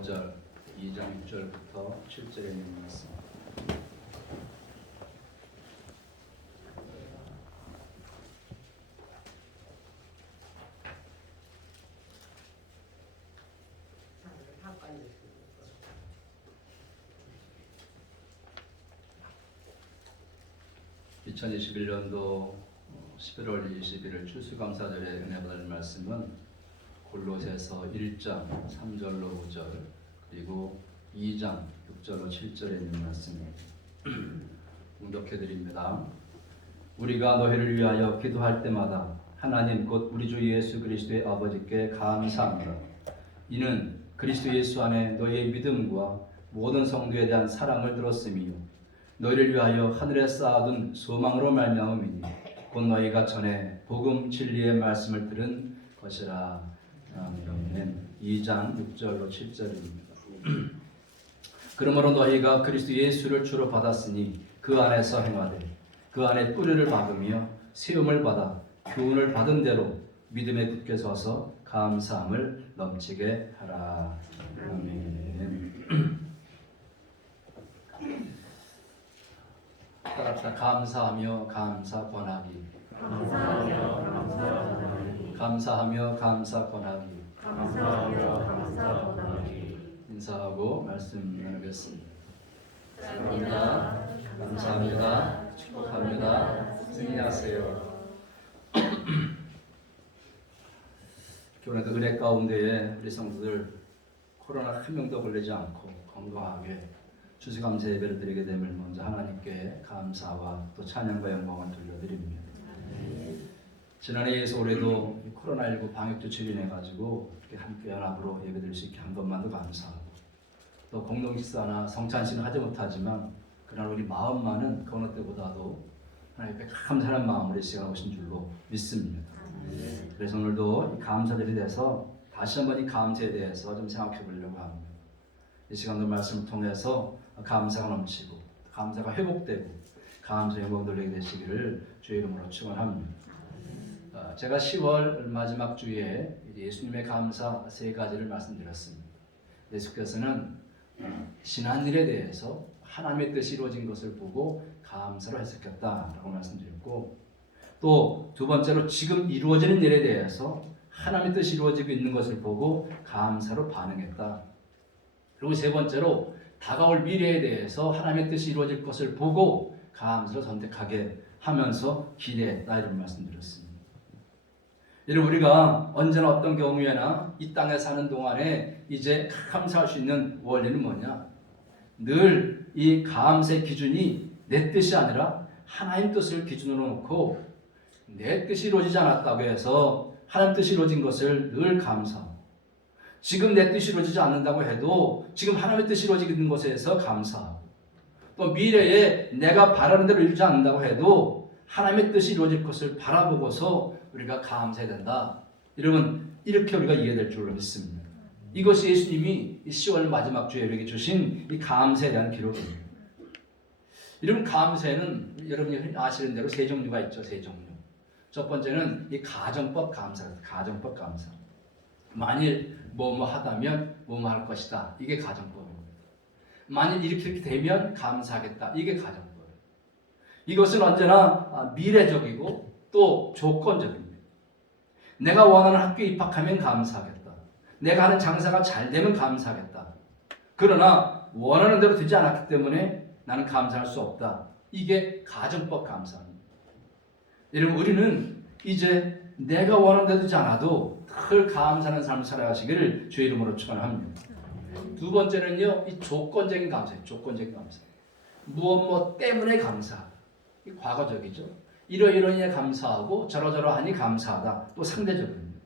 5절, 2장 6절부터 7절에 있는 말씀. (2021년도) 11월 21일 추수감사절에 은혜 받을 말씀은 골로새서 1장 3절로 5절 그리고 2장 6절로 7절에 있는 말씀입니다. 공독해드립니다. 우리가 너희를 위하여 기도할 때마다 하나님 곧 우리 주 예수 그리스도의 아버지께 감사합니다. 이는 그리스도 예수 안에 너희의 믿음과 모든 성도에 대한 사랑을 들었음이요 너희를 위하여 하늘에 쌓아둔 소망으로 말미암음이니 곧 너희가 전에 복음 진리의 말씀을 들은 것이라. 아멘. 2장 6절로 7절입니다. 그러므로 너희가 그리스도 예수를 주로 받았으니 그 안에서 행하되 그 안에 뿌리를 박으며 세움을 받아 교훈을 받은 대로 믿음에 굳게 서서 감사함을 넘치게 하라. 아멘. 따라합시다. 감사하며 감사 권하기. 감사하며 감사 권하기. 인사하고 말씀 나누겠습니다. 감사합니다. 축복합니다. 승리하세요. 교회도 은혜 가운데에 우리 성도들 코로나 한 명도 걸리지 않고 건강하게 추수감사 예배를 드리게 됨을 먼저 하나님께 감사와 또 찬양과 영광을 돌려드립니다. 지난해에서 올해도 코로나19 방역조치를 인해가지고 함께 연합으로 예배드릴 수 있게 한 것만도 감사하고 또 공동식사나 성찬식은 하지 못하지만 그날 우리 마음만은 그 어느 때보다도 하나님께 감사하는 마음으로 이 시간 오신 줄로 믿습니다. 그래서 오늘도 이 감사들에 대해서 다시 한번 이 감사에 대해서 좀 생각해 보려고 합니다. 이 시간도 말씀을 통해서 감사가 넘치고 감사가 회복되고 감사의 영광 돌리게 되시기를 주의 이름으로 축원합니다. 제가 10월 마지막 주에 예수님의 감사 세 가지를 말씀드렸습니다. 예수께서는 지난 일에 대해서 하나님의 뜻이 이루어진 것을 보고 감사로 해석했다라고 말씀드렸고 또 두 번째로 지금 이루어지는 일에 대해서 하나님의 뜻이 이루어지고 있는 것을 보고 감사로 반응했다. 그리고 세 번째로 다가올 미래에 대해서 하나님의 뜻이 이루어질 것을 보고 감사로 선택하게 하면서 기대했다 이런 말씀드렸습니다. 여러분 우리가 언제나 어떤 경우에나 이 땅에 사는 동안에 이제 감사할 수 있는 원리는 뭐냐? 늘 이 감사의 기준이 내 뜻이 아니라 하나님 뜻을 기준으로 놓고 내 뜻이 이루어지지 않았다고 해서 하나님 뜻이 이루어진 것을 늘 감사하고 지금 내 뜻이 이루어지지 않는다고 해도 지금 하나님의 뜻이 이루어지는 것에서 감사하고 또 미래에 내가 바라는 대로 이루어지지 않는다고 해도 하나님의 뜻이 이루어질 것을 바라보고서 우리가 감사해야 된다. 여러분 이렇게 우리가 이해될 줄로 믿습니다. 이것이 예수님이 10월 마지막 주에 우리에게 주신 이 감사에 대한 기록입니다. 여러분 감사에는 여러분이 아시는 대로 세 종류가 있죠. 세 종류. 첫 번째는 이 가정법 감사입니다. 가정법 감사. 만일 뭐뭐 하다면 뭐뭐 할 것이다. 이게 가정법입니다. 만일 이렇게 되면 감사하겠다. 이게 가정법이에요. 이것은 언제나 미래적이고 또 조건적입니다. 내가 원하는 학교에 입학하면 감사하겠다. 내가 하는 장사가 잘 되면 감사하겠다. 그러나 원하는 대로 되지 않았기 때문에 나는 감사할 수 없다. 이게 가정법 감사입니다. 여러분 우리는 이제 내가 원하는 대로 되지 않아도 늘 감사하는 삶을 살아가시기를 주의 이름으로 축원합니다. 두 번째는요, 이 조건적인 감사예요. 조건적인 감사. 무엇 때문에 감사. 이 과거적이죠. 이러이러니 감사하고 저러저러하니 감사하다. 또 상대적입니다.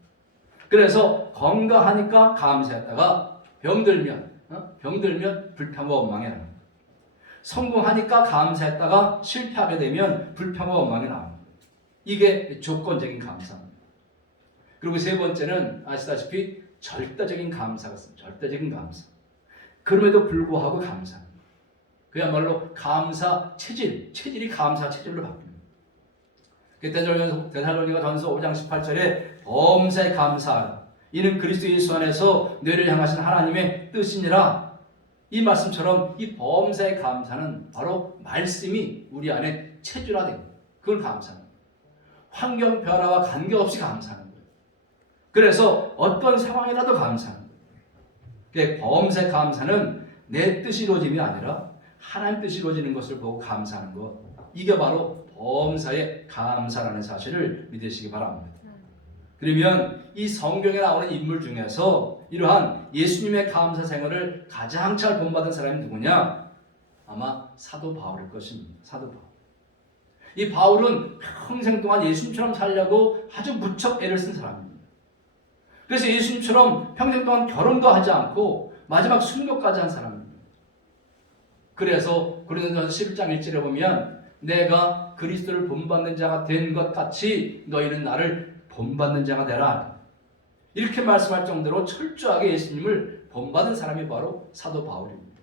그래서 건강하니까 감사했다가 병들면 불평과 원망이 납니다. 성공하니까 감사했다가 실패하게 되면 불평과 원망이 납니다. 이게 조건적인 감사입니다. 그리고 세 번째는 아시다시피 절대적인 감사가 있습니다. 절대적인 감사. 그럼에도 불구하고 감사합니다. 그야말로 감사 체질이 감사 체질로 바뀝니다. 데살로니가 전서 5장 18절에 범사에 감사하라. 이는 그리스도 예수 안에서 너희를 향하신 하나님의 뜻이니라. 이 말씀처럼 이 범사의 감사는 바로 말씀이 우리 안에 체질화된 거예요. 그걸 감사하는 거예요. 환경 변화와 관계없이 감사하는 거예요. 그래서 어떤 상황이라도 감사하는 거예요. 범사의 감사는 내 뜻이 이루어짐이 아니라 하나님 뜻이 이루어지는 것을 보고 감사하는 것, 이게 바로 범사의 감사라는 사실을 믿으시기 바랍니다. 그러면 이 성경에 나오는 인물 중에서 이러한 예수님의 감사 생활을 가장 잘 본받은 사람이 누구냐? 아마 사도 바울일 것입니다. 사도 바울. 이 바울은 평생 동안 예수님처럼 살려고 아주 무척 애를 쓴 사람입니다. 그래서 예수님처럼 평생 동안 결혼도 하지 않고 마지막 순교까지 한 사람입니다. 그래서 고린도전서 11장 1절에 보면 내가 그리스도를 본받는 자가 된 것 같이 너희는 나를 본받는 자가 되라. 이렇게 말씀할 정도로 철저하게 예수님을 본받은 사람이 바로 사도 바울입니다.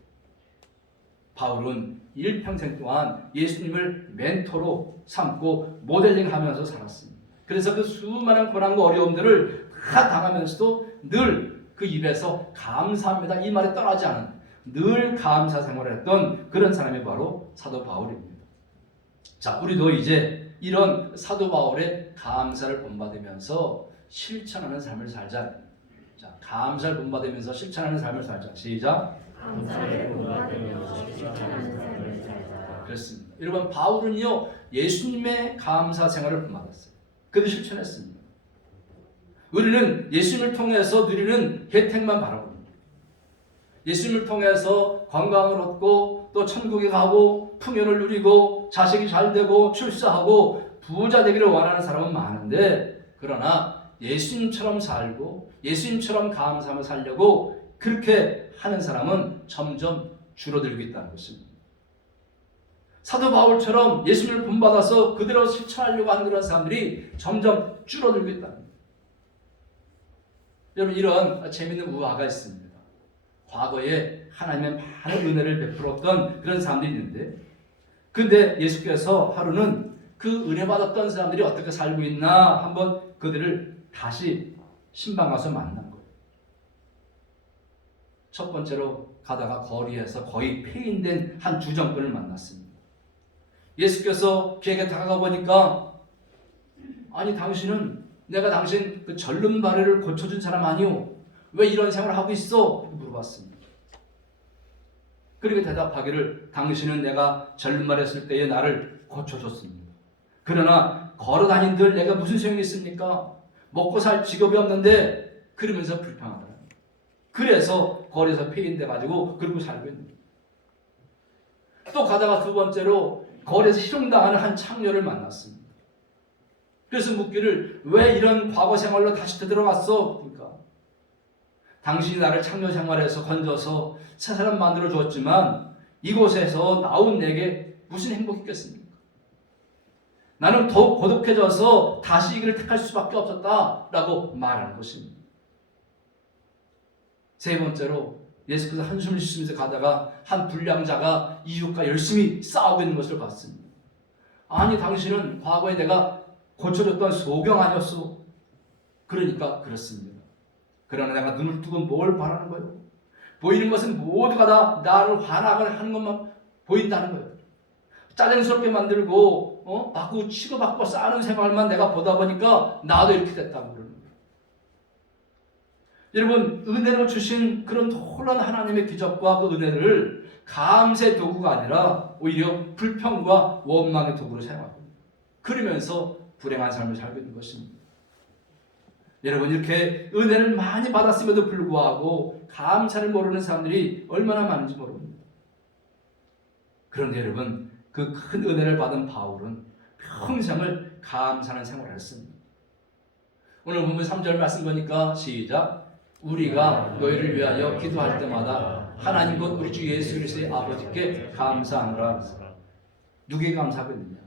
바울은 일평생 동안 예수님을 멘토로 삼고 모델링하면서 살았습니다. 그래서 그 수많은 고난과 어려움들을 다 당하면서도 늘 그 입에서 감사합니다 이 말이 떠나지 않은 늘 감사 생활을 했던 그런 사람이 바로 사도 바울입니다. 자, 우리도 이제 이런 사도 바울의 감사를 본받으면서 실천하는 삶을 살자. 자, 감사를 본받으면서 실천하는 삶을 살자. 시작. 감사를 본받으며 실천하는 삶을 살자. 그렇습니다. 여러분, 바울은요 예수님의 감사 생활을 본받았어요. 그도 실천했습니다. 우리는 예수님을 통해서 누리는 혜택만 바라봅니다. 예수님을 통해서 건강을 얻고 또 천국에 가고 풍요를 누리고 자식이 잘 되고 출세하고 부자 되기를 원하는 사람은 많은데, 그러나 예수님처럼 살고 예수님처럼 감사하며 살려고 그렇게 하는 사람은 점점 줄어들고 있다는 것입니다. 사도 바울처럼 예수님을 본받아서 그대로 실천하려고 하는 그런 사람들이 점점 줄어들고 있다는 겁니다. 여러분, 이런 재미있는 우화가 있습니다. 과거에 하나님의 많은 은혜를 베풀었던 그런 사람들이 있는데, 근데 예수께서 하루는 그 은혜 받았던 사람들이 어떻게 살고 있나 한번 그들을 다시 신방 가서 만난 거예요. 첫 번째로 가다가 거리에서 거의 폐인된 한 주정꾼을 만났습니다. 예수께서 그에게 다가가 보니까, 아니 당신은 내가 당신 그 절름 발해를 고쳐준 사람 아니오? 왜 이런 생활을 하고 있어? 물어봤습니다. 그리고 대답하기를, 당신은 내가 절름 발했을 때에 나를 고쳐줬습니다. 그러나 걸어다닌들 내가 무슨 소용이 있습니까? 먹고 살 직업이 없는데, 그러면서 불평하더라. 그래서 거리에서 폐인돼 가지고 그러고 살고 있는 거예요. 또 가다가 두 번째로 거리에서 희롱당하는 한 창녀를 만났습니다. 그래서 묻기를, 왜 이런 과거 생활로 다시 되돌아갔어? 그러니까 당신이 나를 창녀 생활에서 건져서 새 사람 만들어 주었지만 이곳에서 나온 내게 무슨 행복이 있겠습니까? 나는 더욱 고독해져서 다시 이 길을 택할 수밖에 없었다라고 말하는 것입니다. 세 번째로 예수께서 한숨을 쉬면서 가다가 한 불량자가 이웃과 열심히 싸우고 있는 것을 봤습니다. 아니 당신은 과거에 내가 고쳐줬던 소경 아니었어? 그러니까 그렇습니다. 그러나 내가 눈을 뜨고 뭘 바라는 거예요? 보이는 것은 모두가 다 나를 화나게 하는 것만 보인다는 거예요. 짜증스럽게 만들고 받고 치고받고 싸는 생활만 내가 보다 보니까 나도 이렇게 됐다고 그러는 거예요. 여러분, 은혜로 주신 그런 놀라운 하나님의 기적과 그 은혜를 감사의 도구가 아니라 오히려 불평과 원망의 도구로 사용합니다. 그러면서 불행한 삶을 살고 있는 것입니다. 여러분, 이렇게 은혜를 많이 받았음에도 불구하고 감사를 모르는 사람들이 얼마나 많은지 모릅니다. 그런데 여러분, 그 큰 은혜를 받은 바울은 평생을 감사하는 생활을 했습니다. 오늘 본문 3절 말씀 보니까 시작. 우리가 너희를 위하여 기도할 때마다 하나님 곧 우리 주 예수 그리스도의 아버지께 감사하노라. 누구에게 감사하고 있느냐?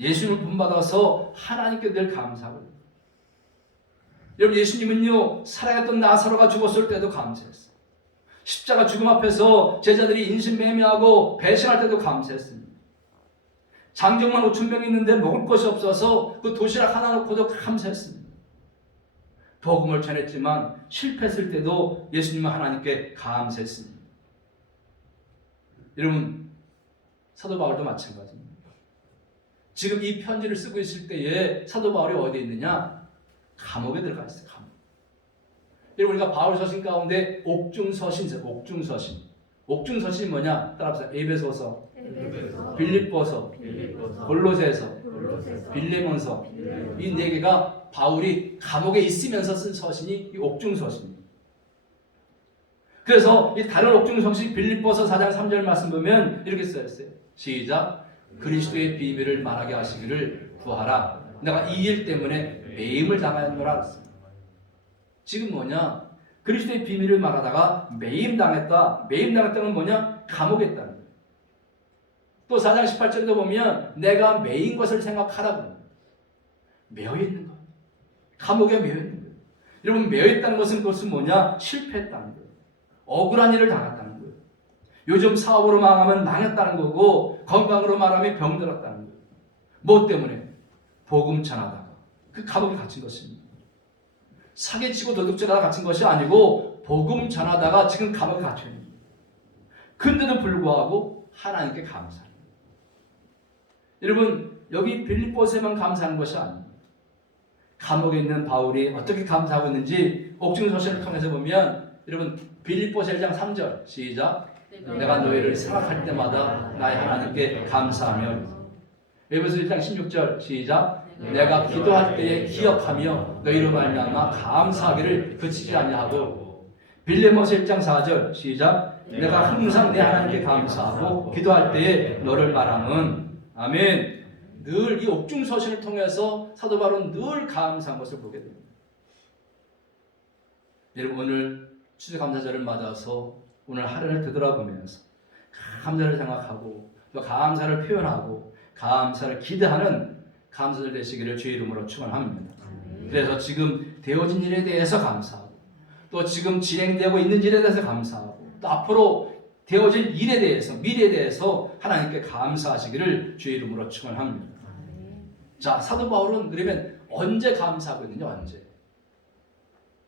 예수님을 본받아서 하나님께 늘 감사하고 있습니다. 여러분, 예수님은요 살아갔던 나사로가 죽었을 때도 감사했어요. 십자가 죽음 앞에서 제자들이 인신매매하고 배신할 때도 감사했습니다. 장정만 5,000명이 있는데 먹을 것이 없어서 그 도시락 하나 놓고도 감사했습니다. 복음을 전했지만 실패했을 때도 예수님은 하나님께 감사했습니다. 여러분, 사도 바울도 마찬가지입니다. 지금 이 편지를 쓰고 있을 때에 사도 바울이 어디에 있느냐? 감옥에 들어가 있어요. 감옥. 여러분, 우리가 바울 서신 가운데 옥중서신, 옥중서신이 뭐냐? 따라합시다. 에베소서, 빌립보서, 골로새서, 빌레몬서, 이 네 개가 바울이 감옥에 있으면서 쓴 서신이 이 옥중서신입니다. 그래서 이 다른 옥중서신 빌립보서 4장 3절 말씀 보면 이렇게 써있어요. 시작. 그리스도의 비밀을 말하게 하시기를 구하라. 내가 이 일 때문에 매임을 당하였노라. 지금 뭐냐? 그리스도의 비밀을 말하다가 매임당했다. 매임당했다는 뭐냐? 감옥에 있다는 거예요. 또 4장 18절도 보면 내가 매인 것을 생각하라. 매여 있는 거예요. 감옥에 매여 있는 거예요. 여러분, 매여 있다는 것은 그것은 뭐냐? 실패했다는 거예요. 억울한 일을 당했다는 거예요. 요즘 사업으로 망하면 망했다는 거고, 건강으로 말하면 병들었다는 거예요. 뭐 때문에? 복음 전하다가 그 감옥에 갇힌 것입니다. 사기치고 도둑질하다 갇힌 것이 아니고 복음 전하다가 지금 감옥에 갇혀 있는 거예요. 근데도 불구하고 하나님께 감사합니다. 여러분, 여기 빌립보서에만 감사하는 것이 아닙니다. 감옥에 있는 바울이 어떻게 감사하고 있는지 옥중서신을 통해서 보면, 여러분, 빌립보서 1장 3절 시작. 내가 너희를 생각할 때마다 나의 하나님께 감사하며. 에베소 1장 16절 시작. 내가 기도할 때에 기억하며 너희로 말미암아 감사하기를 그치지 아니하고. 빌레몬서 1장 4절 시작. 내가 항상 내 하나님께 감사하고 기도할 때에 너를 말함은. 아멘. 늘 이 옥중서신을 통해서 사도 바울은 늘 감사한 것을 보게 됩니다. 여러분, 오늘 추수감사절을 맞아서 오늘 하루를 되돌아보면서 감사를 생각하고 또 감사를 표현하고 감사를 기대하는 감사절 되시기를 주의 이름으로 축원합니다. 그래서 지금 되어진 일에 대해서 감사하고 또 지금 진행되고 있는 일에 대해서 감사하고 또 앞으로 되어질 일에 대해서 미래에 대해서 하나님께 감사하시기를 주의 이름으로 축원합니다. 자, 사도 바울은 그러면 언제 감사하고 있느냐? 언제?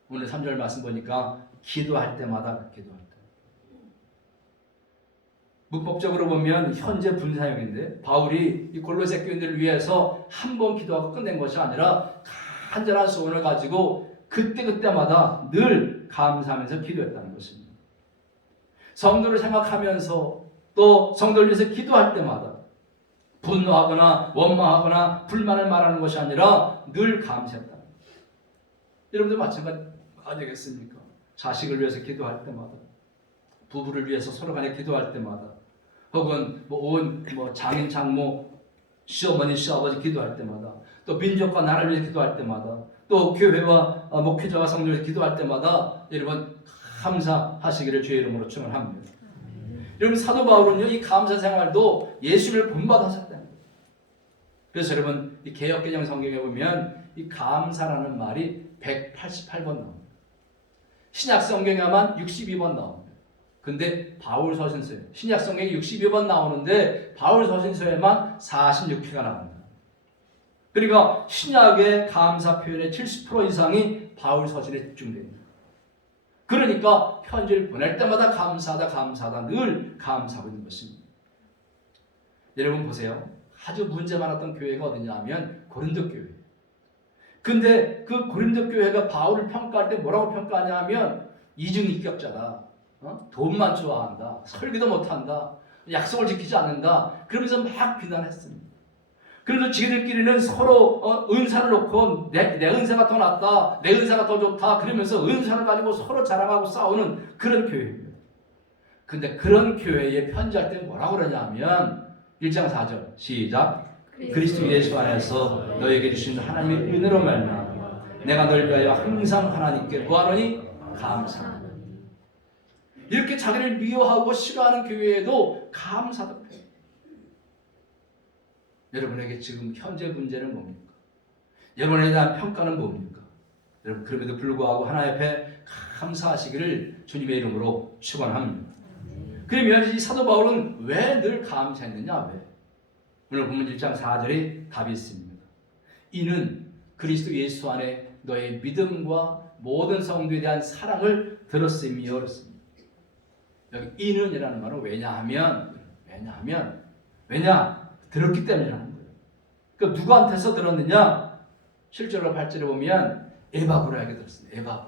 오늘 3절 말씀 보니까 기도할 때마다 기도할 때. 문법적으로 보면 현재 분사형인데 바울이 이 골로새 교인들을 위해서 한 번 기도하고 끝낸 것이 아니라 간절한 소원을 가지고 그때그때마다 늘 감사하면서 기도했다는 것입니다. 성도를 생각하면서 또 성도를 위해서 기도할 때마다 분노하거나 원망하거나 불만을 말하는 것이 아니라 늘 감사했다. 여러분들 마찬가지 아니겠습니까? 자식을 위해서 기도할 때마다, 부부를 위해서 서로 간에 기도할 때마다, 혹은 온 장인 장모 시어머니 시아버지 기도할 때마다, 또 민족과 나라를 위해 기도할 때마다, 또 교회와 목회자와 성도를 위해 기도할 때마다 여러분 감사하시기를 주의 이름으로 축원합니다. 여러분, 사도 바울은요 이 감사 생활도 예수를 본받아서 했다는 거예요. 그래서 여러분 이 개역개정 성경에 보면 이 감사라는 말이 188번 나옵니다. 신약 성경에만 62번 나옵니다. 근데 바울 서신서에 신약 성경에 62번 나오는데 바울 서신서에만 46회가 나옵니다. 그러니까 신약의 감사 표현의 70% 이상이 바울 서신에 집중됩니다. 그러니까 편지를 보낼 때마다 감사하다 늘 감사하고 있는 것입니다. 여러분 보세요. 아주 문제 많았던 교회가 어디냐 하면 고린도 교회. 근데 그 고린도 교회가 바울을 평가할 때 뭐라고 평가하냐 하면 이중인격자다. 돈만 좋아한다. 설교도 못한다. 약속을 지키지 않는다. 그러면서 막 비난했습니다. 그래도 지들끼리는 서로 은사를 놓고 내 은사가 더 낫다. 내 은사가 더 좋다. 그러면서 은사를 가지고 서로 자랑하고 싸우는 그런 교회입니다. 근데 그런 교회에 편지할 때 뭐라고 그러냐면 1장 4절 시작. 그리스도 예수 안에서 너에게 주신 하나님의 은혜로 말미암아 내가 널 위하여 항상 하나님께 구하노니 감사하노니. 이렇게 자기를 미워하고 싫어하는 교회에도 감사도 해요. 여러분에게 지금 현재 문제는 뭡니까? 여러분에 대한 평가는 뭡니까? 여러분 그럼에도 불구하고 하나님 앞에 감사하시기를 주님의 이름으로 축원합니다. 그러면 이 사도 바울은 왜 늘 감사했느냐? 왜? 오늘 본문 1장 4절에 답이 있습니다. 이는 그리스도 예수 안에 너의 믿음과 모든 성도에 대한 사랑을 들었음이요 그렇습니다. 여기 이는이라는 말은 왜냐 들었기 때문이라는 거예요. 그 누구한테서 들었느냐? 7절과 8절에 보면 에바브라에게 들었습니다.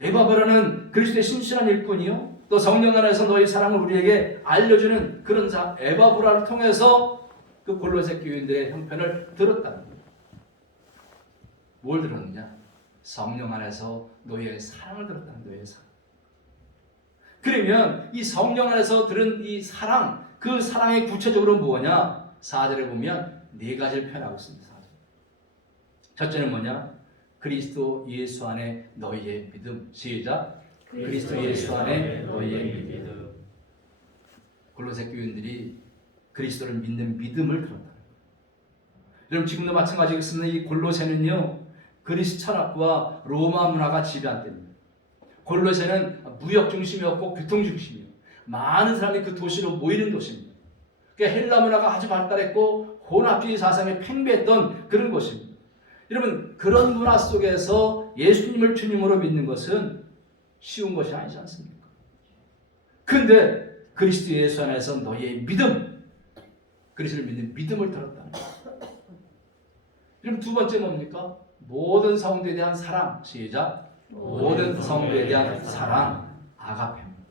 에바브라는 그리스도의 신실한 일꾼이요 또 성령 안에서 너희 사랑을 우리에게 알려주는 그런 에바브라를 통해서 그 골로새 교인들의 형편을 들었다는 거예요. 뭘 들었느냐? 성령 안에서 너희의 사랑을 들었다는 거예요. 그러면 이 성령 안에서 들은 이 사랑, 그 사랑의 구체적으로 뭐냐? 4절에 보면 네 가지를 표현하고 있습니다. 4절. 첫째는 뭐냐? 그리스도 예수 안에 너희의 믿음. 시작. 그리스도 예수 안에 너희의 믿음. 골로새 교인들이 그리스도를 믿는 믿음을 들었다. 여러분 지금도 마찬가지겠습니다. 이 골로새는요 그리스 철학과 로마 문화가 지배한 때입니다. 골로새는 무역 중심이었고 교통 중심이에요. 많은 사람이 그 도시로 모이는 도시입니다. 그러니까 헬라 문화가 아주 발달했고 혼합주의 사상에 팽배했던 그런 곳입니다. 여러분 그런 문화 속에서 예수님을 주님으로 믿는 것은 쉬운 것이 아니지 않습니까? 그런데 그리스도 예수 안에서 너희의 믿음, 그리스도를 믿는 믿음을 들었다는 거예요. 그럼 두 번째 뭡니까? 모든 성도에 대한 사랑. 시작. 모든 성도에 대한 사랑. 아가페입니다.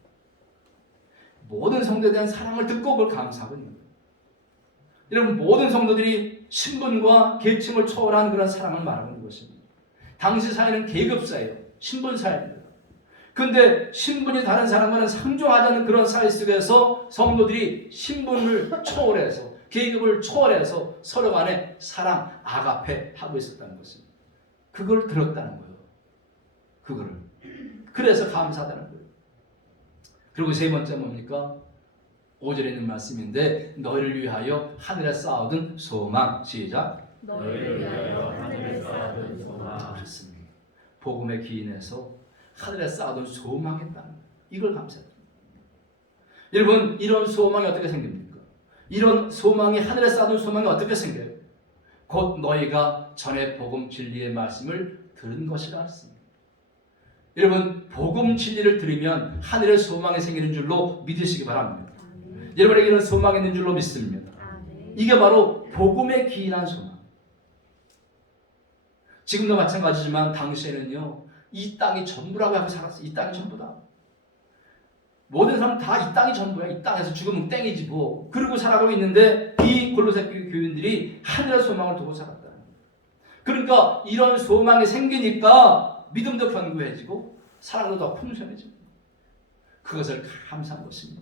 모든 성도에 대한 사랑을 듣고 그걸 감사하고 있는 거예요. 여러분 모든 성도들이 신분과 계층을 초월한 그런 사랑을 말하고 있는 것입니다. 당시 사회는 계급사예요. 신분사회입니다. 그런데 신분이 다른 사람과는 상종하지 않는 그런 사회 속에서 성도들이 신분을 초월해서 계급을 초월해서 서로 간에 사랑, 아가페 하고 있었다는 것입니다. 그걸 들었다는 거예요. 그거를. 그래서 감사하다는 거예요. 그리고 세 번째 뭡니까? 5절에 있는 말씀인데 너희를 위하여 하늘에 쌓아둔 소망. 시작. 너희를 위하여 하늘에 쌓아둔 소망. 그렇습니다. 복음에 기인해서 하늘에 쌓아둔 소망이 있다는 거예요. 이걸 감사합니다. 여러분 이런 소망이 어떻게 생깁니까? 이런 소망이 하늘에 쌓아둔 소망이 어떻게 생겨요? 곧 너희가 전에 복음 진리의 말씀을 들은 것이라 했습니다. 여러분 복음 진리를 들으면 하늘에 소망이 생기는 줄로 믿으시기 바랍니다. 여러분에게 이런 소망이 있는 줄로 믿습니다. 이게 바로 복음에 기인한 소망. 지금도 마찬가지지만 당시에는요 이 땅이 전부라고 하고 살았어요. 이 땅이 전부다. 모든 사람 다 이 땅이 전부야. 이 땅에서 죽으면 땡이지 뭐. 그러고 살아가고 있는데 이 골로새 교인들이 하늘의 소망을 두고 살았다. 그러니까 이런 소망이 생기니까 믿음도 견고해지고 사랑도 더 풍성해지고 그것을 감사한 것입니다.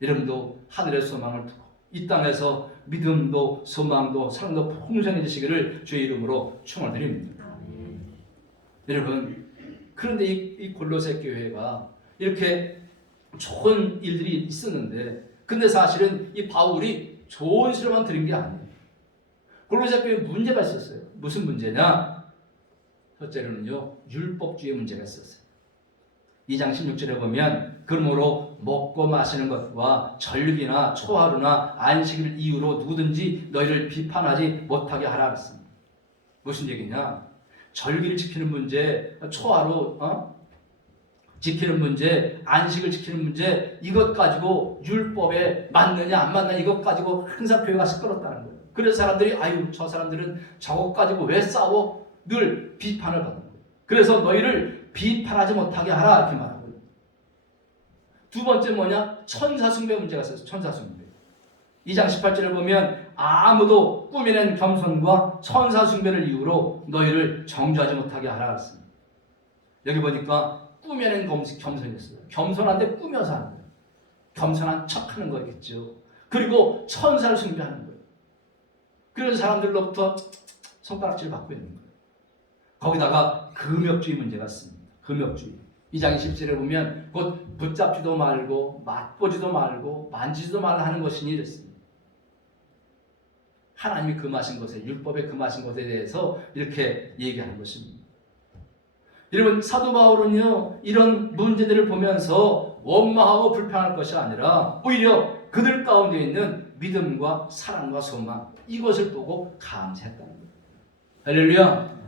여러분도 하늘의 소망을 두고 이 땅에서 믿음도 소망도 사랑도 풍성해지시기를 주의 이름으로 축원드립니다. 여러분 그런데 이 골로새 교회가 이렇게 좋은 일들이 있었는데 근데 사실은 이 바울이 좋은 시로만 드린 게 아니에요. 골로새 교회에 문제가 있었어요. 무슨 문제냐? 첫째로는요 율법주의 문제가 있었어요. 2장 16절에 보면 그러므로 먹고 마시는 것과 절기나 초하루나 안식일 이유로 누구든지 너희를 비판하지 못하게 하라 했습니다. 무슨 얘기냐? 절기를 지키는 문제, 초하루 지키는 문제, 안식을 지키는 문제 이것 가지고 율법에 맞느냐 안 맞느냐 이것 가지고 항상 교회가 시끄럽다는 거예요. 그래서 사람들이 아유 저 사람들은 저것 가지고 왜 싸워? 늘 비판을 받는 거예요. 그래서 너희를 비판하지 못하게 하라 이렇게 말하고요. 두 번째 뭐냐? 천사숭배 문제가 있어요. 천사숭배. 2장 18절을 보면 아무도 꾸며낸 겸손과 천사숭배를 이유로 너희를 정죄하지 못하게 하라 했습니다. 여기 보니까 꾸며낸 겸손이었어요. 겸손한데 꾸며서 하는 거예요. 겸손한 척하는 거겠죠. 그리고 천사를 숭배하는 거예요. 그래서 사람들로부터 손가락질 받고 있는 거예요. 거기다가 금욕주의 문제가 있습니다. 금욕주의. 2장 20절에 보면 곧 붙잡지도 말고 맛보지도 말고 만지지도 말라 하는 것이니 이랬습니다. 하나님이 금하신 것에 율법에 금하신 것에 대해서 이렇게 얘기하는 것입니다. 여러분 사도 바울은요 이런 문제들을 보면서 원망하고 불평할 것이 아니라 오히려 그들 가운데 있는 믿음과 사랑과 소망 이것을 보고 감사했다는 거예요. 할렐루야.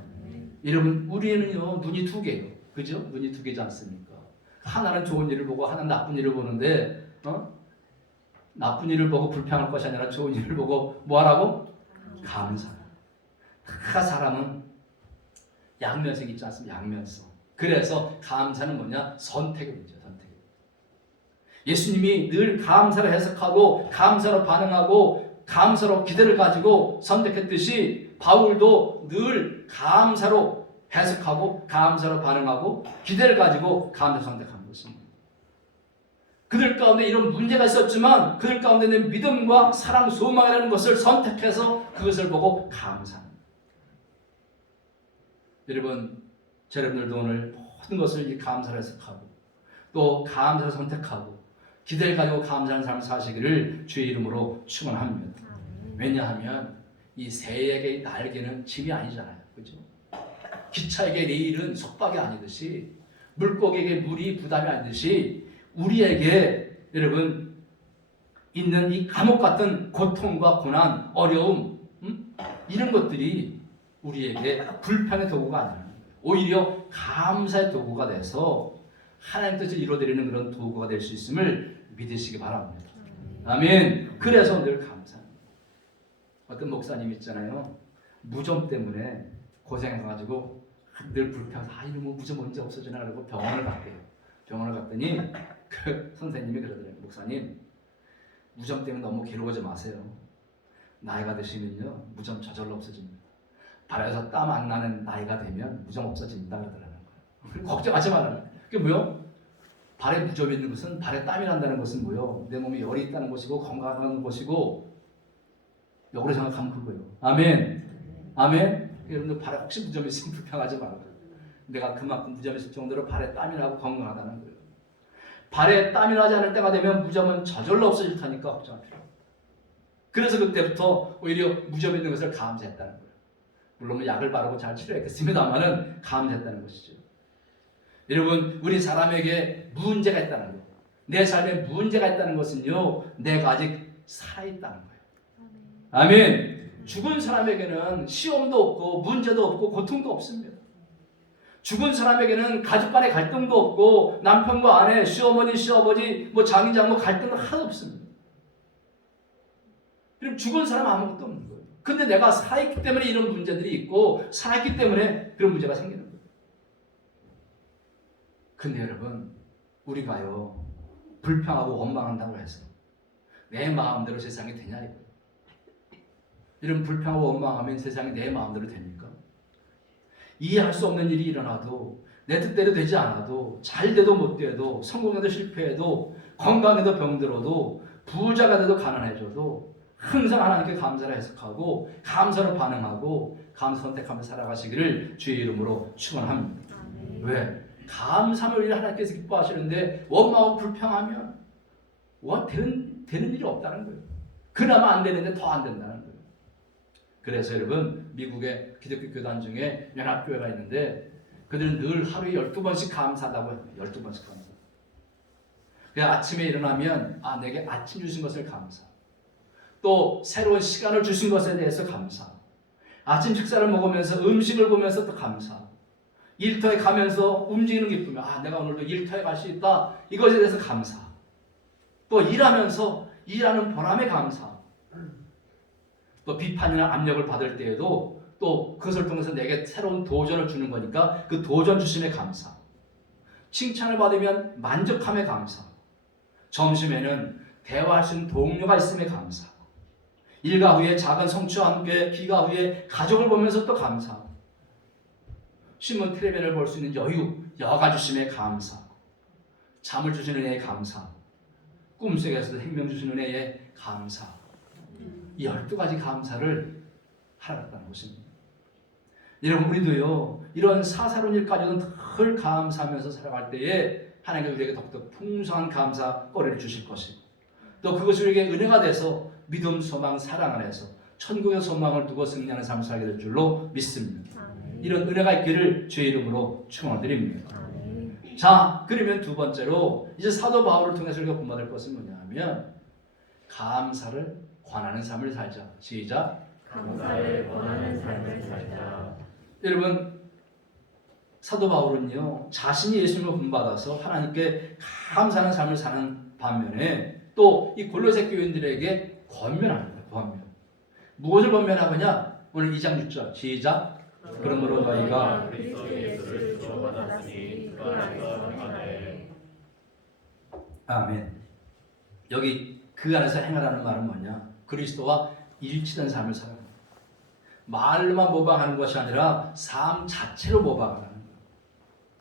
여러분 우리는요 눈이 두 개예요. 그죠? 눈이 두 개지 않습니까? 하나는 좋은 일을 보고 하나는 나쁜 일을 보는데 나쁜 일을 보고 불평할 것이 아니라 좋은 일을 보고 뭐하라고? 감사. 다 사람은 양면성이 있지 않습니까? 양면성. 그래서 감사는 뭐냐? 선택의 문제예요. 선택. 예수님이 늘 감사를 해석하고 감사로 반응하고 감사로 기대를 가지고 선택했듯이 바울도 늘 감사로 해석하고 감사로 반응하고 기대를 가지고 감사 선택한 것입니다. 그들 가운데 이런 문제가 있었지만 그들 가운데 는 믿음과 사랑, 소망이라는 것을 선택해서 그것을 보고 감사합니다. 여러분, 여러분들도 오늘 모든 것을 감사로 해석하고 또 감사를 선택하고 기대를 가지고 감사하는 삶을 사시기를 주의 이름으로 축원합니다. 왜냐하면 이 새에게 날개는 짐이 아니잖아요. 그렇죠? 기차에게 레일은 속박이 아니듯이 물고기에게 물이 부담이 아니듯이 우리에게 여러분 있는 이 감옥 같은 고통과 고난, 어려움 이런 것들이 우리에게 불평의 도구가 아니라 오히려 감사의 도구가 돼서 하나님 뜻을 이루어드리는 그런 도구가 될 수 있음을 믿으시기 바랍니다. 아멘. 그래서 늘 감사합니다. 어떤 목사님 있잖아요. 무좀 때문에 고생해가지고 늘 불평해서 이놈의 무좀 언제 없어지나 그러고 병원을 갔대요. 병원을 갔더니 그 선생님이 그러더래요. 목사님, 무좀 때문에 너무 괴로워하지 마세요. 나이가 드시면요 무좀 저절로 없어집니다. 발에서 땀 안 나는 나이가 되면 무좀 없어진다 그러더라는 거예요. 걱정하지 말라는 거예요. 그게 뭐요? 발에 무좀이 있는 것은 발에 땀이 난다는 것은 뭐요? 내 몸에 열이 있다는 것이고 건강한 것이고 역으로 생각하면 그거예요. 아멘. 아멘. 여러분들 발에 혹시 무좀이 있으면 불평하지 말고 내가 그만큼 무좀이 있을 정도로 발에 땀이 나고 건강하다는 거예요. 발에 땀이 나지 않을 때가 되면 무좀은 저절로 없어질 테니까 걱정할 필요 없어요. 그래서 그때부터 오히려 무좀이 있는 것을 감사했다는 거예요. 물론 약을 바르고 잘 치료했겠습니다만은 감사했다는 것이죠. 여러분 우리 사람에게 문제가 있다는 거예요. 내 삶에 문제가 있다는 것은요 내가 아직 살아있다는 거예요. 아멘. 죽은 사람에게는 시험도 없고 문제도 없고 고통도 없습니다. 죽은 사람에게는 가족 간의 갈등도 없고 남편과 아내, 시어머니, 시아버지, 장인, 장모 갈등도 하나도 없습니다. 그럼 죽은 사람은 아무것도 없는 거예요. 근데 내가 살아있기 때문에 이런 문제들이 있고 살아있기 때문에 그런 문제가 생기는 거예요. 근데 여러분 우리가요 불평하고 원망한다고 해서 내 마음대로 세상이 되냐 이거예요. 이런 불평하고 원망하면 세상이 내 마음대로 됩니까? 이해할 수 없는 일이 일어나도 내 뜻대로 되지 않아도 잘 돼도 못 돼도 성공해도 실패해도 건강해도 병들어도 부자가 돼도 가난해져도 항상 하나님께 감사를 해석하고 감사로 반응하고 감사 선택하며 살아가시기를 주의 이름으로 축원합니다. 왜? 감사를 하나님께서 기뻐하시는데 원망하고 불평하면 되는 일이 없다는 거예요. 그나마 안 되는데 더 안 된다는 거예요. 그래서 여러분 미국의 기독교 교단 중에 연합교회가 있는데 그들은 늘 하루에 12번씩 감사하다고 해요. 12번씩 감사. 그냥 아침에 일어나면 내게 아침 주신 것을 감사. 또 새로운 시간을 주신 것에 대해서 감사. 아침 식사를 먹으면서 음식을 보면서 또 감사. 일터에 가면서 움직이는 기쁨이 내가 오늘도 일터에 갈 수 있다. 이것에 대해서 감사. 또 일하면서 일하는 보람에 감사. 또 비판이나 압력을 받을 때에도 또 그것을 통해서 내게 새로운 도전을 주는 거니까 그 도전 주심에 감사. 칭찬을 받으면 만족함에 감사. 점심에는 대화할 수 있는 동료가 있음에 감사. 일과 후에 작은 성취와 함께 귀가 후에 가족을 보면서 또 감사. 신문 텔레비전을 볼 수 있는 여유, 여가 주심에 감사. 잠을 주시는 애에 감사. 꿈속에서도 생명 주시는 애에 감사. 이 12가지 감사를 하라는 것입니다. 여러분 우리도요 이런 사사로운 일까지는 늘 감사하면서 살아갈 때에 하나님께서 우리에게 더욱더 풍성한 감사거리를 주실 것이고 또 그것이 우리에게 은혜가 돼서 믿음, 소망, 사랑 안에서 천국의 소망을 두고 승리하는 삶을 살게 될 줄로 믿습니다. 이런 은혜가 있기를 주의 이름으로 축원드립니다. 자, 그러면 두 번째로 이제 사도 바울을 통해서 우리가 본받을 것은 뭐냐 하면 감사를 권하는 삶을 살자. 시작. 감사를 권하는 삶을 살자. 여러분 사도 바울은요, 자신이 예수님을 본받아서 하나님께 감사하는 삶을 사는 반면에 또 이 골로새 교인들에게 권면합니다. 권면. 무엇을 권면하느냐? 오늘 2장 6절 시작. 그러므로 너희가 그리스도 예수를 주어받았으니 그 안에서 행하되. 아멘. 여기 그 안에서 행하라는 말은 뭐냐? 그리스도와 일치된 삶을 살아가는 거예요. 말로만 모방하는 것이 아니라 삶 자체로 모방하는 거예요.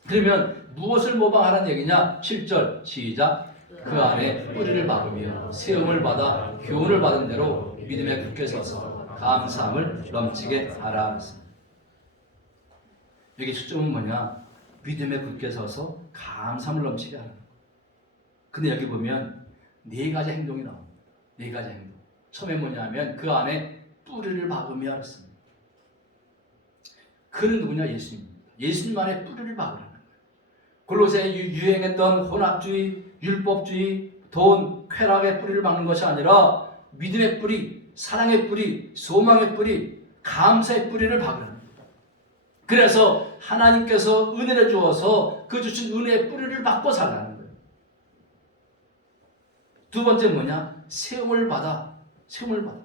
그러면 무엇을 모방하라는 얘기냐? 7절 시작. 그 안에 뿌리를 박으며 세움을 받아 교훈을 받은 대로 믿음에 굳게 서서 감사함을 넘치게 하라 했습니다. 여기 초점은 뭐냐? 믿음에 굳게 서서 감사함을 넘치게 하는 거예요. 근데 여기 보면 네 가지 행동이 나옵니다. 네 가지 행동. 처음에 뭐냐면 그 안에 뿌리를 박으며 했습니다. 그는 누구냐? 예수님입니다. 예수님 안에 뿌리를 박으라는 거예요. 골로새에 유행했던 혼합주의, 율법주의, 돈, 쾌락의 뿌리를 박는 것이 아니라 믿음의 뿌리, 사랑의 뿌리, 소망의 뿌리, 감사의 뿌리를 박으라는 거예요. 그래서 하나님께서 은혜를 주어서 그 주신 은혜의 뿌리를 박고 살라는 거예요. 두 번째 뭐냐? 세움을 받아. 세움을 받아.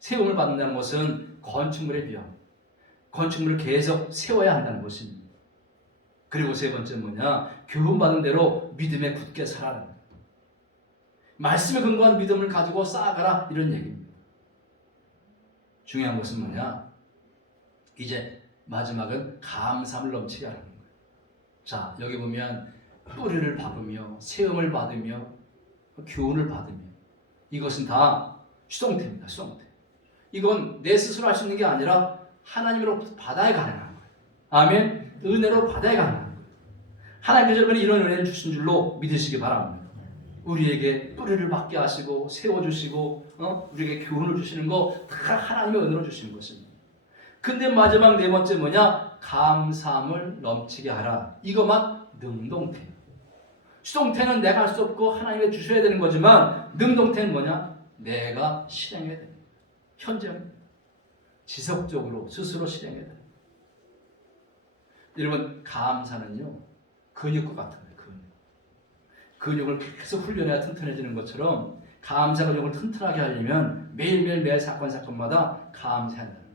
세움을 받는다는 것은 건축물에 비합니다. 건축물을 계속 세워야 한다는 것입니다. 그리고 세 번째 뭐냐? 교훈받은 대로 믿음에 굳게 살아라. 말씀에 근거한 믿음을 가지고 쌓아가라 이런 얘기입니다. 중요한 것은 뭐냐? 이제 마지막은 감사함을 넘치게 하라는 거예요. 자, 여기 보면 뿌리를 박으며 세움을 받으며 교훈을 받으며 이것은 다 수동태입니다. 수동태. 이건 내 스스로 할 수 있는 게 아니라 하나님으로부터 받아야 가능한 거예요. 아멘. 은혜로 받아야 가능한 거예요. 하나님께서 여러분이 이런 은혜를 주신 줄로 믿으시기 바랍니다. 우리에게 뿌리를 받게 하시고 세워주시고 우리에게 교훈을 주시는 거 다 하나님의 은혜로 주시는 것입니다. 근데 마지막 네 번째 뭐냐? 감사함을 넘치게 하라. 이것만 능동태. 수동태는 내가 할 수 없고 하나님이 주셔야 되는 거지만 능동태는 뭐냐? 내가 실행해야 됩니다. 현재 지속적으로 스스로 실행해야 됩니다. 여러분 감사는요 근육과 같은 거예요. 근육을 계속 훈련해야 튼튼해지는 것처럼 감사 근육을 튼튼하게 하려면 매일매일 매 사건마다 감사한다는 거예요.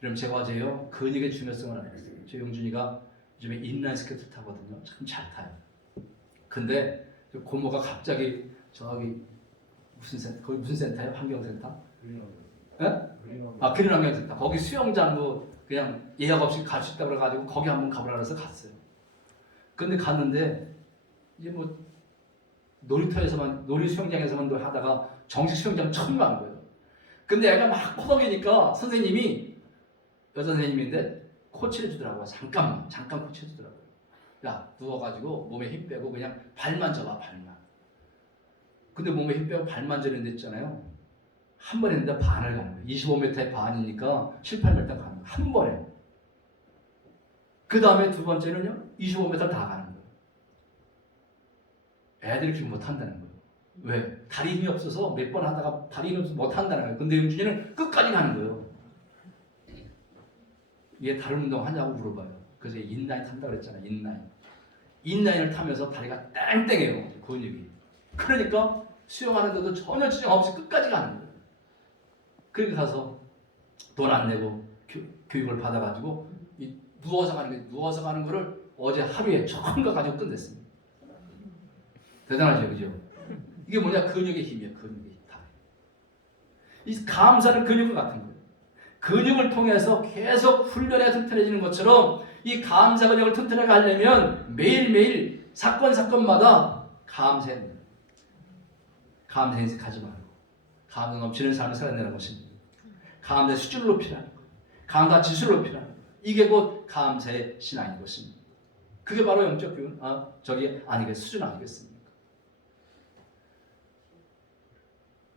그럼 제가 어제요 근육의 중요성을 알았어요. 저 용준이가 요즘에 인라인 스케이트 타거든요. 참 잘 타요. 근데 고모가 갑자기 저기 거기 무슨 센터예요? 환경센터? 그린 환경센터. 거기 수영장 그냥 예약 없이 갈 수 있다고 그래가지고 거기 한번 가보라 그래서 갔어요. 근데 갔는데 이제 놀이 수영장에서만 하다가 정식 수영장 처음 간 거예요. 근데 애가 막 퍼덕이니까 선생님이 여자 선생님인데 코치를 주더라고요. 잠깐 코치를 주더라고요. 야 누워가지고 몸에 힘 빼고 그냥 발만 접어 발만. 근데 몸에 힘 빼고 발만 저는 데 있잖아요. 한 번 했는데 반을 가는 거예요. 25m의 반이니까 7, 8m 가는 거예요. 한 번에. 그 다음에 두 번째는요 25m 다 가는 거예요. 애들이 그렇게 못한다는 거예요. 왜? 다리 힘이 없어서 몇 번 하다가 다리 힘이 없어서 못한다는 거예요. 근데 용준이는 끝까지 가는 거예요. 얘 다른 운동 하냐고 물어봐요. 그래서 인라인 탄다고 그랬잖아요. 인라인을 타면서 다리가 땡땡해요. 근육이. 그러니까 수영하는데도 전혀 지장 없이 끝까지 가는 거예요. 그렇게 가서 돈 안 내고 교육을 받아가지고 누워서 가는 거를 어제 하루에 처음 가지고 끝냈습니다. 대단하죠, 그죠? 이게 뭐냐? 근육의 힘이에요. 근육의 힘. 이 감사는 근육과 같은 거예요. 근육을 통해서 계속 훈련에 튼튼해지는 것처럼 이 감사 근육을 튼튼하게 하려면 매일매일 사건마다 감사해야 됩니다. 감사 인식하지 말고 감사 넘치는 삶을 살아내는 것입니다. 감사의 수준을 높이라는 거예요. 감사 지수를 높이라는 거예요. 이게 곧 감사의 신앙인 것입니다. 그게 바로 영적 교훈, 수준 아니겠습니까?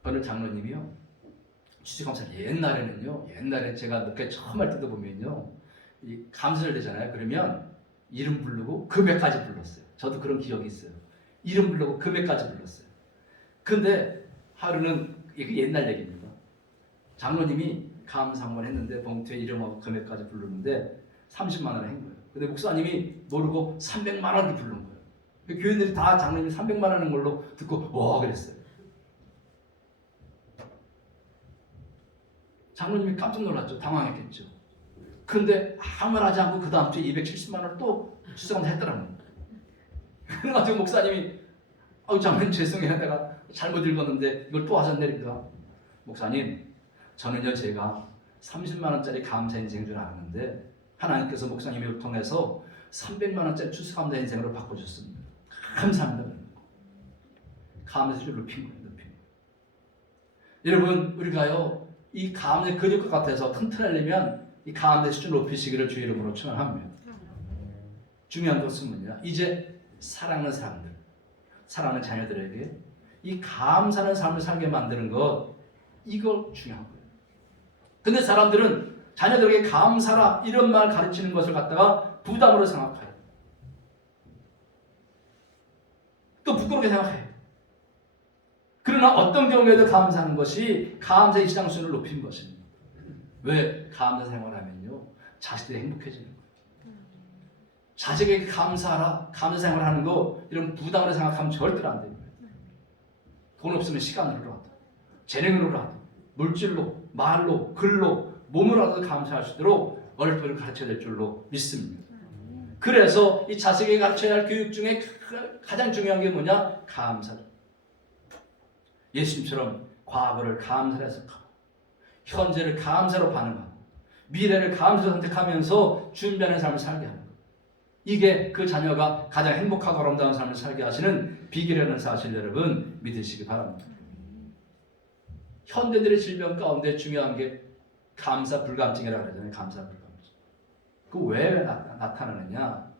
어느 장로님이요, 추수감사를 옛날에 제가 늦게 처음 할 때도 보면요, 이 감사를 되잖아요. 그러면 이름 부르고 금액까지 불렀어요. 저도 그런 기억이 있어요. 이름 부르고 금액까지 불렀어요. 근데 하루는 이게 옛날 얘기입니다. 장로님이 감사 한번 했는데 봉투에 이름하고 금액까지 부르는데 30만 원을 한 거예요. 근데 목사님이 모르고 300만 원을 부른 거예요. 교인들이 다 장로님이 300만 원 하는 걸로 듣고 와 그랬어요. 장로님이 깜짝 놀랐죠. 당황했겠죠. 그런데 아무 말 하지 않고 그 다음 주에 270만 원을 또 추수감사 했더라는 거예요. 그래가지고 목사님이 장로님 죄송해요. 내가 잘못 읽었는데 이걸 또 하셨네니까. 목사님 저는요 제가 30만 원짜리 감사 인생인 줄 알았는데 하나님께서 목사님을 통해서 300만 원짜리 추수감사 인생으로 바꿔주셨습니다. 감사합니다. 감사를 높인 거예요. 높인 거예요. 여러분 우리가요 이 감사의 근육과 같아서 튼튼하려면 이 감사의 수준 높이시기를 주의 이름으로 축원합니다. 중요한 것은 뭐냐? 이제 사랑하는 사람들, 사랑하는 자녀들에게 이 감사하는 삶을 살게 만드는 것, 이거 중요한 거예요. 근데 사람들은 자녀들에게 감사라 이런 말 가르치는 것을 갖다가 부담으로 생각해요. 또 부끄럽게 생각해요. 그러나 어떤 경우에도 감사하는 것이 감사의 시장수를 높인 것입니다. 왜? 감사 생활하면요 자식들이 행복해지는 거예요. 자식에게 감사하라, 감사 생활하는 거 이런 부담으로 생각하면 절대로 안 됩니다. 돈 없으면 시간으로라도, 재능으로라도, 물질로, 말로, 글로, 몸으로라도 감사할 수 있도록 어릴 가르쳐야 될 줄로 믿습니다. 그래서 이 자식에게 가르쳐야 할 교육 중에 가장 중요한 게 뭐냐? 감사죠. 예수님처럼 과거를 감사로 해석하고 현재를 감사로 반응하고 미래를 감사로 선택하면서 준비하는 삶을 살게 하는 것. 이게 그 자녀가 가장 행복하고 아름다운 삶을 살게 하시는 비결이라는 사실 여러분 믿으시기 바랍니다. 현대인들의 질병 가운데 중요한 게 감사 불감증이라고 그러잖아요. 감사 불감증. 그 왜 나타나느냐?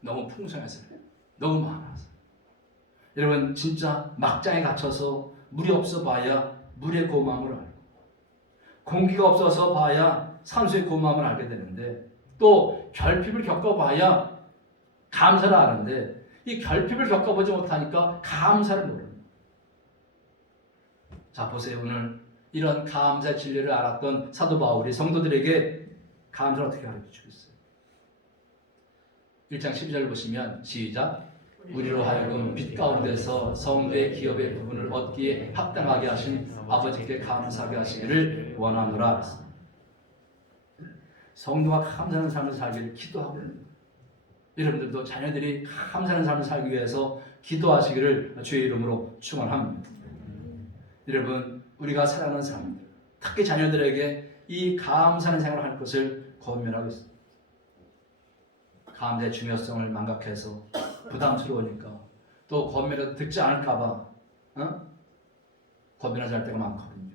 너무 풍성해서 그래요. 너무 많아서. 여러분 진짜 막장에 갇혀서 물이 없어 봐야 물의 고마움을 알고 공기가 없어서 봐야 산소의 고마움을 알게 되는데 또 결핍을 겪어봐야 감사를 아는데 이 결핍을 겪어보지 못하니까 감사를 모릅니다. 자 보세요. 오늘 이런 감사 진리를 알았던 사도 바울이 성도들에게 감사를 어떻게 가르쳐주고 있어요. 1장 12절 보시면 시작. 우리로 하여금 빛 가운데서 성도의 기업의 부분을 얻기에 합당하게 하신 아버지께 감사하게 하시기를 원하노라. 성도가 감사하는 삶을 살기를 기도하고 여러분들도 자녀들이 감사하는 삶을 살기 위해서 기도하시기를 주의 이름으로 축원합니다. 여러분 우리가 사랑하는 사람들, 특히 자녀들에게 이 감사하는 생활을 할 것을 권면하고 있습니다. 감사의 중요성을 망각해서 부담스러우니까 또 권면을 듣지 않을까봐 권면하지 않을 때가 많거든요.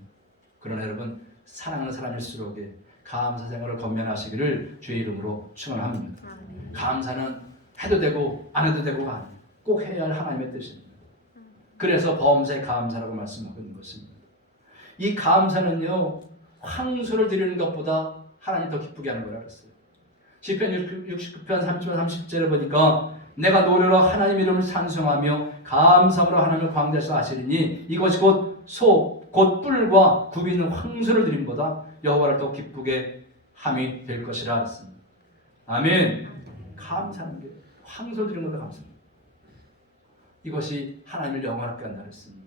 그러나 여러분 사랑하는 사람일수록 감사 생활을 권면하시기를 주의 이름으로 축원합니다. 감사는 해도 되고 안 해도 되고가 아니에요. 꼭 해야 할 하나님의 뜻입니다. 그래서 범사에 감사라고 말씀하고 있는 것입니다. 이 감사는요 황소를 드리는 것보다 하나님 더 기쁘게 하는 거라고 했어요. 시편 69편 30절 30절에 보니까 내가 노래로 하나님 이름을 찬송하며 감사함으로 하나님을 광대하시라 하시리니 이것이 곧 소 곧 뿔과 굽이 있는 황소를 드림보다 여호와를 더 기쁘게 함이 될 것이라 했습니다. 아멘. 감사하는 게 황소를 드리는 것보다 감사합니다. 이것이 하나님을 영원하게 한다 했습니다.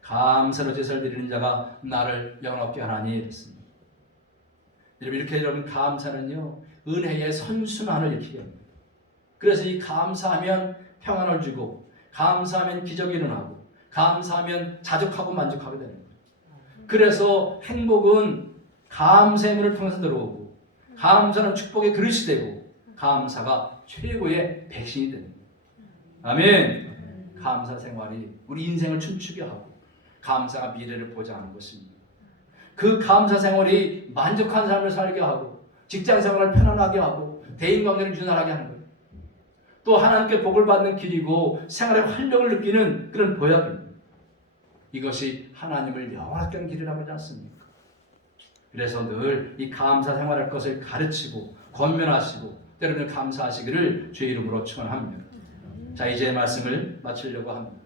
감사로 제사를 드리는 자가 나를 영원하게 하나니 했습니다. 여러분 감사는요 은혜의 선순환을 일으키게 합니다. 그래서 이 감사하면 평안을 주고 감사하면 기적이 일어나고 감사하면 자족하고 만족하게 되는 거예요. 그래서 행복은 감사의 문을 통해서 들어오고 감사는 축복의 그릇이 되고 감사가 최고의 백신이 됩니다. 아멘. 감사 생활이 우리 인생을 춤추게 하고 감사가 미래를 보장하는 것입니다. 그 감사 생활이 만족한 삶을 살게 하고 직장 생활을 편안하게 하고 대인관계를 유난하게 하는 거예요. 또 하나님께 복을 받는 길이고 생활의 활력을 느끼는 그런 보약입니다. 이것이 하나님을 영원하게 하는 길이라고 하지 않습니까? 그래서 늘 이 감사 생활할 것을 가르치고 권면하시고 때로는 감사하시기를 주의 이름으로 축원합니다. 자 이제 말씀을 마치려고 합니다.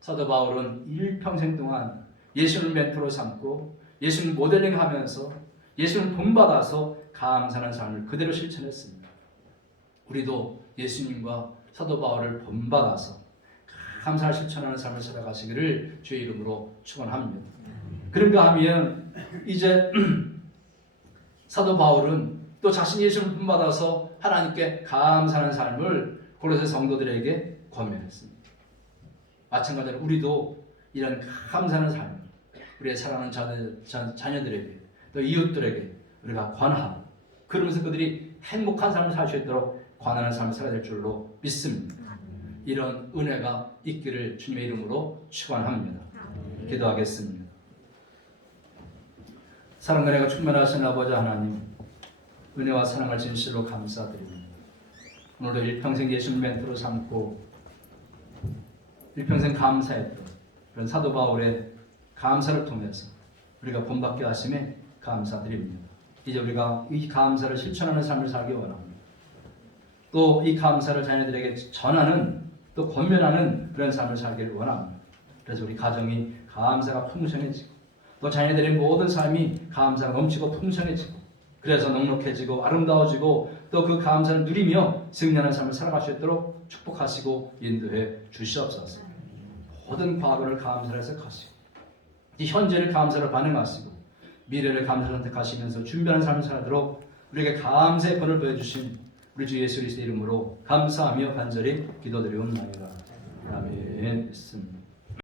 사도 바울은 일평생 동안 예수를 멘토로 삼고 예수를 모델링하면서 예수님을 본받아서 감사하는 삶을 그대로 실천했습니다. 우리도 예수님과 사도 바울을 본받아서 감사를 실천하는 삶을 살아가시기를 주의 이름으로 축원합니다. 그런가 하면 이제 사도 바울은 또 자신이 예수님을 본받아서 하나님께 감사하는 삶을 고로새 성도들에게 권면했습니다. 마찬가지로 우리도 이런 감사하는 삶을 우리의 사랑하는 자녀들에게 또 이웃들에게 우리가 권하고, 그러면서 그들이 행복한 삶을 살 수 있도록 권하는 삶을 살아야 될 줄로 믿습니다. 이런 은혜가 있기를 주님의 이름으로 축원합니다. 기도하겠습니다. 사랑과 은혜가 충만하신 아버지 하나님, 은혜와 사랑을 진실로 감사드립니다. 오늘도 일평생 예수님 멘토로 삼고 일평생 감사했던 그런 사도 바울의 감사를 통해서 우리가 본받게 하심에 감사드립니다. 이제 우리가 이 감사를 실천하는 삶을 살기 원합니다. 또 이 감사를 자녀들에게 전하는, 또 권면하는 그런 삶을 살기를 원합니다. 그래서 우리 가정이 감사가 풍성해지고, 또 자녀들의 모든 삶이 감사가 넘치고 풍성해지고, 그래서 넉넉해지고 아름다워지고, 또 그 감사를 누리며 승리하는 삶을 살아갈 수 있도록 축복하시고 인도해 주시옵소서. 모든 과거를 감사를 해석하시고, 이 현재를 감사로 반응하시고, 미래를 감사로 선택하시면서 준비하는 삶을 살도록 우리에게 감사의 본을 보여주신 우리 주 예수 그리스도의 이름으로 감사하며 간절히 기도드리옵나이다. 아멘.